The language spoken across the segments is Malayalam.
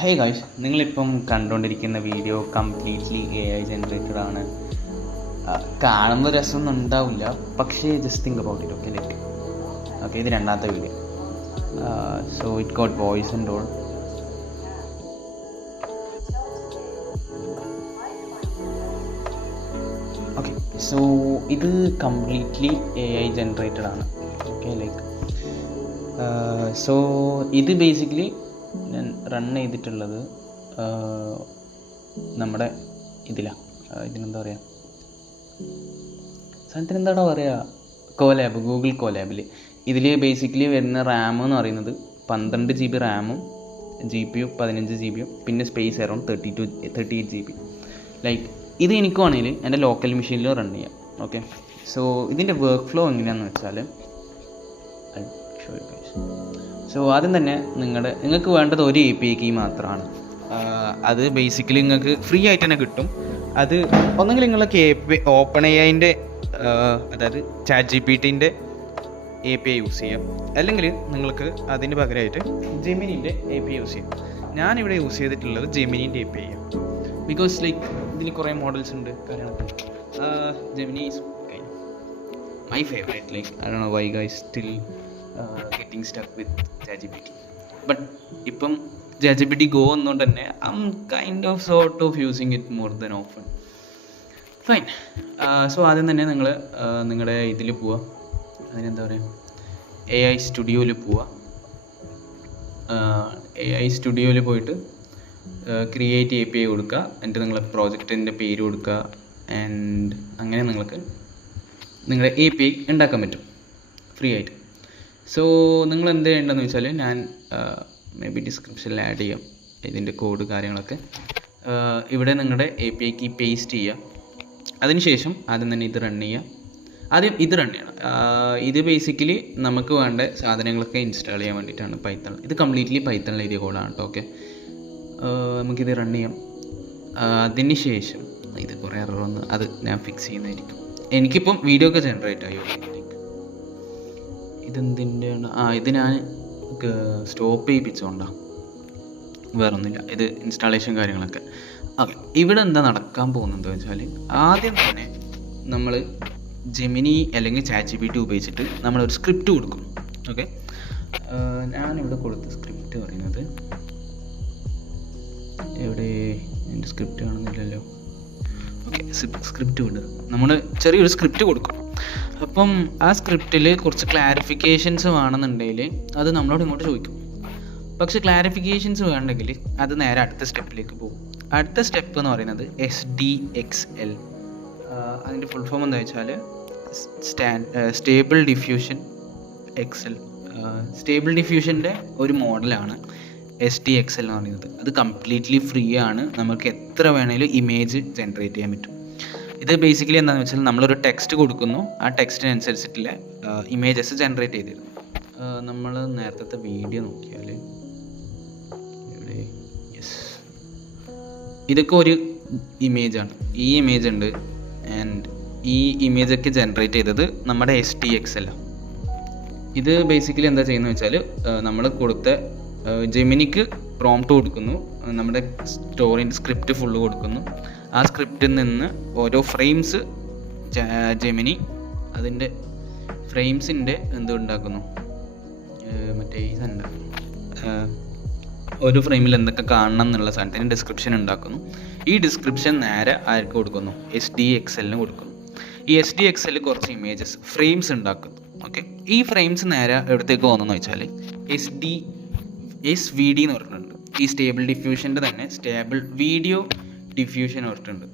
ഹേ ഗൈസ്, നിങ്ങളിപ്പം കണ്ടുകൊണ്ടിരിക്കുന്ന വീഡിയോ കംപ്ലീറ്റ്ലി AI ജനറേറ്റഡ് ആണ്. കാണുമ്പോൾ രസമൊന്നും ഉണ്ടാവില്ല, പക്ഷേ just think about it. Okay, ഇത് രണ്ടാമത്തെ video. So it got voice and all. Okay, so ഇത് കംപ്ലീറ്റ്ലി AI ജനറേറ്റഡ് ആണ്. ഓക്കെ, സോ ഇത് ബേസിക്കലി ഞാൻ റൺ ചെയ്തിട്ടുള്ളത് നമ്മുടെ ഇതിനെന്താ പറയുക, സാധനത്തിനെന്താണോ പറയുക, ഗൂഗിൾ കോലാബിൽ. ഇതിൽ ബേസിക്കലി വരുന്ന റാം എന്ന് പറയുന്നത് 12 GB റാമും GPU 15 GB പിന്നെ സ്പേസ് അറൗണ്ട് 38 GB. ഇത് എനിക്ക് വേണമെങ്കിൽ എൻ്റെ ലോക്കൽ മെഷീനിൽ റൺ ചെയ്യാം. ഓക്കെ, സോ ഇതിൻ്റെ വർക്ക് ഫ്ലോ എങ്ങനെയാണെന്ന് വെച്ചാൽ, സോ ആദ്യം തന്നെ നിങ്ങൾക്ക് വേണ്ടത് ഒരു API കീ മാത്രമാണ്. അത് ബേസിക്കലി നിങ്ങൾക്ക് ഫ്രീ ആയിട്ട് തന്നെ കിട്ടും. അത് ഒന്നെങ്കിൽ നിങ്ങൾക്ക് OpenAIൻ്റെ അതായത് ChatGPTൻ്റെ API യൂസ് ചെയ്യാം, അല്ലെങ്കിൽ നിങ്ങൾക്ക് അതിന് പകരമായിട്ട് ജെമിനിൻ്റെ API യൂസ് ചെയ്യാം. ഞാനിവിടെ യൂസ് ചെയ്തിട്ടുള്ളത് ജെമിനിൻ്റെ API ആണ്. ബിക്കോസ് ഇതിൽ കുറേ മോഡൽസ് ഉണ്ട് കാര്യങ്ങളൊക്കെ. Gemini is my favourite. I don't know why guys still getting stuck with ChatGPT. But ഇപ്പം ChatGPT Go എന്നതുകൊണ്ട് തന്നെ I'm kind of sort of using it more than often. Fine. So ആദ്യം തന്നെ നിങ്ങൾ നിങ്ങളുടെ ഇതിൽ പോവുക, അതിനെന്താ പറയുക, AI സ്റ്റുഡിയോയിൽ പോവുക. AI സ്റ്റുഡിയോയിൽ പോയിട്ട് ക്രിയേറ്റ് API കൊടുക്കുക, എന്നിട്ട് നിങ്ങളുടെ പ്രോജക്റ്റിൻ്റെ പേര് കൊടുക്കുക. ആൻഡ് അങ്ങനെ നിങ്ങൾക്ക് നിങ്ങളുടെ API ഉണ്ടാക്കാൻ പറ്റും ഫ്രീ ആയിട്ട്. സോ നിങ്ങൾ എന്ത് ചെയ്യേണ്ടതെന്ന് വെച്ചാൽ, ഞാൻ മേ ബി ഡിസ്ക്രിപ്ഷനിൽ ആഡ് ചെയ്യാം ഇതിൻ്റെ കോഡ് കാര്യങ്ങളൊക്കെ. ഇവിടെ നിങ്ങളുടെ API കീ പേസ്റ്റ് ചെയ്യുക. അതിനുശേഷം ആദ്യം തന്നെ ഇത് റൺ ചെയ്യുക. ആദ്യം ഇത് റൺ ചെയ്യണം. ഇത് ബേസിക്കലി നമുക്ക് വേണ്ട സാധനങ്ങളൊക്കെ ഇൻസ്റ്റാൾ ചെയ്യാൻ വേണ്ടിയിട്ടാണ് പൈത്തൺ. ഇത് കംപ്ലീറ്റ്ലി പൈത്തണിൽ എഴുതിയ കോഡാണ് കേട്ടോ. ഓക്കെ, നമുക്കിത് റൺ ചെയ്യാം. അതിന് ശേഷം ഇത് കുറേ എറർ വന്ന് അത് ഞാൻ ഫിക്സ് ചെയ്യുന്നതായിരിക്കും. എനിക്കിപ്പം വീഡിയോ ഒക്കെ ജനറേറ്റ് ആയി. ഇതെന്തിൻ്റെയാണ്? ഇത് ഞാൻ സ്റ്റോപ്പ് ചെയ്യിപ്പിച്ചുകൊണ്ടാണ്, വേറൊന്നുമില്ല. ഇത് ഇൻസ്റ്റാളേഷൻ കാര്യങ്ങളൊക്കെ. ഓക്കെ, ഇവിടെ എന്താ നടക്കാൻ പോകുന്നത് വെച്ചാൽ, ആദ്യം തന്നെ നമ്മൾ ജെമിനി അല്ലെങ്കിൽ ChatGPT ഉപയോഗിച്ചിട്ട് നമ്മളൊരു സ്ക്രിപ്റ്റ് കൊടുക്കും. ഓക്കെ, ഞാനിവിടെ കൊടുത്ത സ്ക്രിപ്റ്റ് പറയുന്നത്, എവിടെ എൻ്റെ സ്ക്രിപ്റ്റ് കാണുന്നില്ലല്ലോ. ഓക്കെ, സ്ക്രിപ്റ്റ് വിടുക. നമ്മൾ ചെറിയൊരു സ്ക്രിപ്റ്റ് കൊടുക്കും. അപ്പം ആ സ്ക്രിപ്റ്റിൽ കുറച്ച് ക്ലാരിഫിക്കേഷൻസ് വേണമെന്നുണ്ടെങ്കിൽ അത് നമ്മളോട് ഇങ്ങോട്ട് ചോദിക്കും. പക്ഷെ ക്ലാരിഫിക്കേഷൻസ് വേണ്ടെങ്കിൽ അത് നേരെ അടുത്ത സ്റ്റെപ്പിലേക്ക് പോകും. അടുത്ത സ്റ്റെപ്പ് എന്ന് പറയുന്നത് SDXL. അതിൻ്റെ ഫുൾ ഫോം എന്താ വെച്ചാൽ സ്റ്റേബിൾ ഡിഫ്യൂഷൻ എക്സൽ. സ്റ്റേബിൾ ഡിഫ്യൂഷൻ്റെ ഒരു മോഡലാണ് SDXL എന്ന് പറയുന്നത്. അത് കംപ്ലീറ്റ്ലി ഫ്രീ ആണ്. നമുക്ക് എത്ര വേണമെങ്കിലും ഇമേജ് ജനറേറ്റ് ചെയ്യാൻ പറ്റും. ഇത് ബേസിക്കലി എന്താണെന്ന് വെച്ചാൽ, നമ്മളൊരു ടെക്സ്റ്റ് കൊടുക്കുന്നു, ആ ടെക്സ്റ്റിനനുസരിച്ചിട്ടുള്ള ഇമേജസ് ജനറേറ്റ് ചെയ്തിരുന്നു. നമ്മൾ നേരത്തെ വീഡിയോ നോക്കിയാൽ ഇവിടെ ഇതൊക്കെ ഒരു ഇമേജാണ്. ഈ ഇമേജ് ഉണ്ട്. ആൻഡ് ഈ ഇമേജൊക്കെ ജനറേറ്റ് ചെയ്തത് നമ്മുടെ SDXL. ഇത് ബേസിക്കലി എന്താ ചെയ്യുന്നത് വെച്ചാൽ, നമ്മൾ കൊടുത്ത ജെമിനിക്ക് പ്രോംപ്റ്റ് കൊടുക്കുന്നു, നമ്മുടെ സ്റ്റോറിൻ്റെ സ്ക്രിപ്റ്റ് ഫുള്ള് കൊടുക്കുന്നു. ആ സ്ക്രിപ്റ്റിൽ നിന്ന് ഓരോ ഫ്രെയിംസ് ജെമിനി അതിൻ്റെ ഫ്രെയിംസിൻ്റെ എന്തുണ്ടാക്കുന്നു, മറ്റേ ഈ സാധനം, ഒരു ഫ്രെയിമിൽ എന്തൊക്കെ കാണണം എന്നുള്ള സാധനത്തിന് ഡിസ്ക്രിപ്ഷൻ ഉണ്ടാക്കുന്നു. ഈ ഡിസ്ക്രിപ്ഷൻ നേരെ ആർക്ക് കൊടുക്കുന്നു? SDXLന് കൊടുക്കുന്നു. ഈ SDXL കുറച്ച് ഇമേജസ് ഫ്രെയിംസ് ഉണ്ടാക്കുന്നു. ഓക്കെ, ഈ ഫ്രെയിംസ് നേരെ എവിടത്തേക്ക് പോകുന്നതെന്ന് വെച്ചാൽ SVD എന്ന് പറഞ്ഞിട്ടുണ്ട്. ഈ സ്റ്റേബിൾ ഡിഫ്യൂഷൻ്റെ തന്നെ സ്റ്റേബിൾ വീഡിയോ ഡിഫ്യൂഷൻ പറഞ്ഞിട്ടുണ്ട്.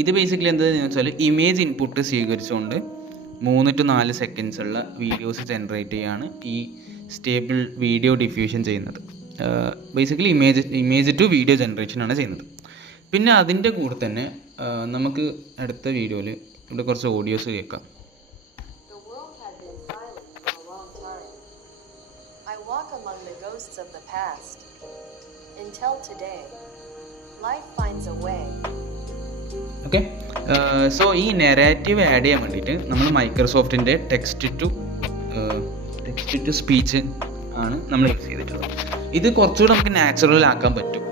ഇത് ബേസിക്കലി എന്താണെന്ന് വെച്ചാൽ, ഇമേജ് ഇൻപുട്ട് സ്വീകരിച്ചുകൊണ്ട് 3 to 4 സെക്കൻഡ്സ് ഉള്ള വീഡിയോസ് ജനറേറ്റ് ചെയ്യാണ് ഈ സ്റ്റേബിൾ വീഡിയോ ഡിഫ്യൂഷൻ ചെയ്യുന്നത്. ബേസിക്കലി ഇമേജ് ടു വീഡിയോ ജനറേഷനാണ് ചെയ്യുന്നത്. പിന്നെ അതിൻ്റെ കൂടെ തന്നെ നമുക്ക് അടുത്ത വീഡിയോയിൽ ഇവിടെ കുറച്ച് ഓഡിയോസ് കേൾക്കാം. ഓക്കെ, സോ ഈ നെറേറ്റീവ് ആഡ് ചെയ്യാൻ വേണ്ടിയിട്ട് നമ്മൾ മൈക്രോസോഫ്റ്റിൻ്റെ ടെക്സ്റ്റ് ടു സ്പീച്ച് ആണ് നമ്മൾ യൂസ് ചെയ്തിട്ടുള്ളത്. ഇത് കുറച്ചുകൂടെ നമുക്ക് നാച്ചുറൽ ആക്കാൻ പറ്റും.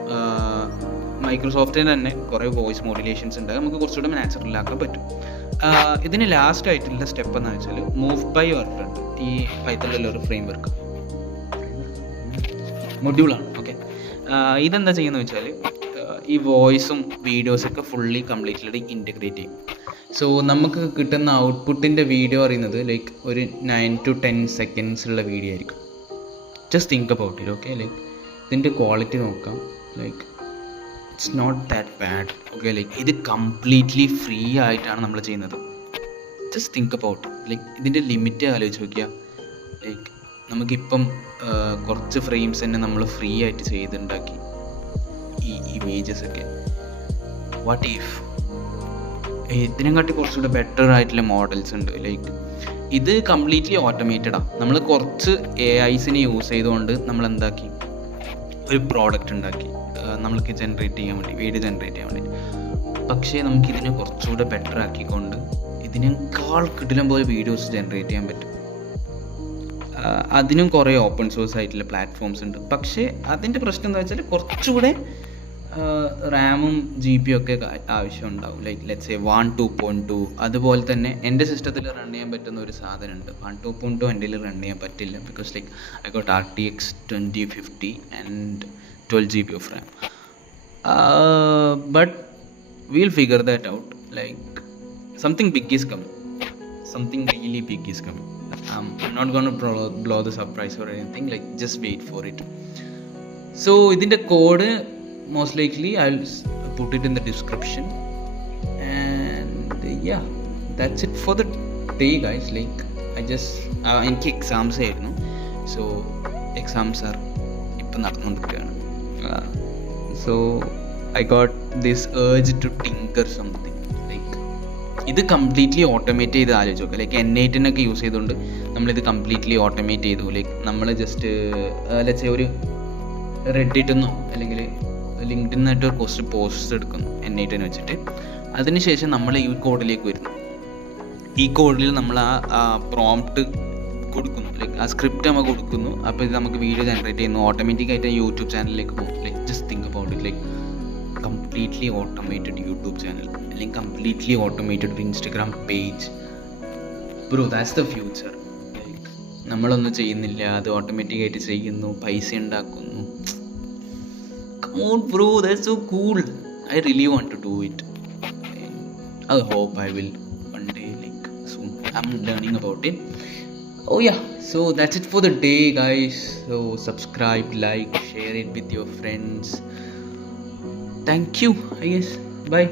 മൈക്രോസോഫ്റ്റിന് തന്നെ കുറേ വോയിസ് മോഡുലേഷൻസ് ഉണ്ട്, നമുക്ക് കുറച്ചുകൂടെ നാച്ചുറൽ ആക്കാൻ പറ്റും. ഇതിന് ലാസ്റ്റ് ആയിട്ടുള്ള സ്റ്റെപ്പ് എന്ന് വെച്ചാൽ മൂവ് ബൈ പറഞ്ഞിട്ടുണ്ട്. ഈ പൈത്തണിലുള്ള ഒരു ഫ്രെയിം വർക്ക് മൊഡ്യൂളാണ്. ഓക്കെ, ഇതെന്താ ചെയ്യുന്നത് വെച്ചാൽ ഈ വോയിസും വീഡിയോസൊക്കെ ഫുള്ളി കംപ്ലീറ്റ്ലി ഇൻറ്റഗ്രേറ്റ് ചെയ്യും. സോ നമുക്ക് കിട്ടുന്ന ഔട്ട്പുട്ടിൻ്റെ വീഡിയോ അറിയുന്നത് ലൈക്ക് ഒരു 9 to 10 seconds ഉള്ള വീഡിയോ ആയിരിക്കും. Just think about it. Okay, like ഇതിൻ്റെ ക്വാളിറ്റി നോക്കാം, like it's not that bad. Okay, like ഇത് കംപ്ലീറ്റ്ലി ഫ്രീ ആയിട്ടാണ് നമ്മൾ ചെയ്യുന്നത്. ജസ്റ്റ് തിങ്ക് അബൌട്ട് ലൈക്ക് ഇതിൻ്റെ ലിമിറ്റ് ആലോചിച്ച് നോക്കിയാൽ, ലൈക്ക് നമുക്കിപ്പം കുറച്ച് ഫ്രെയിംസ് തന്നെ നമ്മൾ ഫ്രീ ആയിട്ട് ചെയ്തുണ്ടാക്കി ഈ ഇമേജസൊക്കെ. വാട്ട് ഇഫ് ഇതിനെ കാട്ടി കുറച്ചുകൂടെ ബെറ്റർ ആയിട്ടുള്ള മോഡൽസ് ഉണ്ട്. ലൈക്ക് ഇത് കംപ്ലീറ്റ്ലി ഓട്ടോമേറ്റഡാണ്. നമ്മൾ കുറച്ച് AIസിനെ യൂസ് ചെയ്തുകൊണ്ട് നമ്മൾ എന്താക്കി ഒരു പ്രോഡക്റ്റ് ഉണ്ടാക്കി നമ്മൾക്ക് ജനറേറ്റ് ചെയ്യാൻ വേണ്ടി, വീഡിയോ ജനറേറ്റ് ചെയ്യാൻ വേണ്ടി. പക്ഷേ നമുക്കിതിനെ കുറച്ചുകൂടെ ബെറ്റർ ആക്കിക്കൊണ്ട് ഇതിനേക്കാൾ കിടിലം പോലെ വീഡിയോസ് ജനറേറ്റ് ചെയ്യാൻ പറ്റും. അതിനും കുറേ ഓപ്പൺ സോഴ്സ് ആയിട്ടുള്ള പ്ലാറ്റ്ഫോംസ് ഉണ്ട്. പക്ഷേ അതിൻ്റെ പ്രശ്നം എന്താ വെച്ചാൽ കുറച്ചുകൂടെ റാമും GB ഒക്കെ ആവശ്യമുണ്ടാവും. Like let's say 1.2.2. അതുപോലെ തന്നെ എൻ്റെ സിസ്റ്റത്തിൽ റൺ ചെയ്യാൻ പറ്റുന്ന ഒരു സാധനമുണ്ട്. 1.2.2 എൻ്റെ റൺ ചെയ്യാൻ പറ്റില്ല, because like I got RTX 2050 and 12 GB of RAM. But we'll figure that out. Like something big is coming. Something really big is coming. I'm not going to blow the surprise or anything. Like just wait for it. So ഇതിൻ്റെ code most likely I'll put it in the description. And yeah, that's it for the day, guys. Like I just എനിക്ക് എക്സാംസ് ആയിരുന്നു. സോ എക്സാംസ് ആർ ഇപ്പം നടന്നുകൊണ്ടിരിക്കുകയാണ്. So I got this urge to tinker something. Like ഇത് കംപ്ലീറ്റ്ലി ഓട്ടോമേറ്റ് ചെയ്ത് ആലോചിച്ച് നോക്കുക. ലൈക്ക് N8 യൂസ് ചെയ്തുകൊണ്ട് നമ്മളിത് കംപ്ലീറ്റ്ലി ഓട്ടോമേറ്റ് ചെയ്തു. ലൈക്ക് നമ്മൾ ജസ്റ്റ് ലെറ്റ്സ് സേ ഒരു റെഡിറ്റെന്നോ അല്ലെങ്കിൽ ലിങ്ക്ഡിനായിട്ട് ഒരു കുറച്ച് പോസ്റ്റ് എടുക്കുന്നു N8 വെച്ചിട്ട്. അതിനുശേഷം നമ്മൾ ഈ കോഡിലേക്ക് വരുന്നു. ഈ കോഡിൽ നമ്മൾ ആ പ്രോംപ്റ്റ് കൊടുക്കുന്നു, ലൈക്ക് ആ സ്ക്രിപ്റ്റ് നമ്മൾ കൊടുക്കുന്നു. അപ്പോൾ ഇത് നമുക്ക് വീഡിയോ ജനറേറ്റ് ചെയ്യുന്നു, ഓട്ടോമാറ്റിക്കായിട്ട് യൂട്യൂബ് ചാനലിലേക്ക് പോകും. Like just think about it. Like completely automated YouTube channel, അല്ലെങ്കിൽ കംപ്ലീറ്റ്ലി ഓട്ടോമേറ്റഡ് ഒരു Instagram page. Bro, that's the future. Like നമ്മളൊന്നും ചെയ്യുന്നില്ല, അത് ഓട്ടോമാറ്റിക്കായിട്ട് ചെയ്യുന്നു, പൈസ ഉണ്ടാക്കുന്നു. Come on bro, that's so cool. I really want to do it. I hope I will one day, like soon. I'm learning about it. Oh yeah, so that's it for the day, guys. So subscribe, like, share it with your friends. Thank you, I guess. Bye.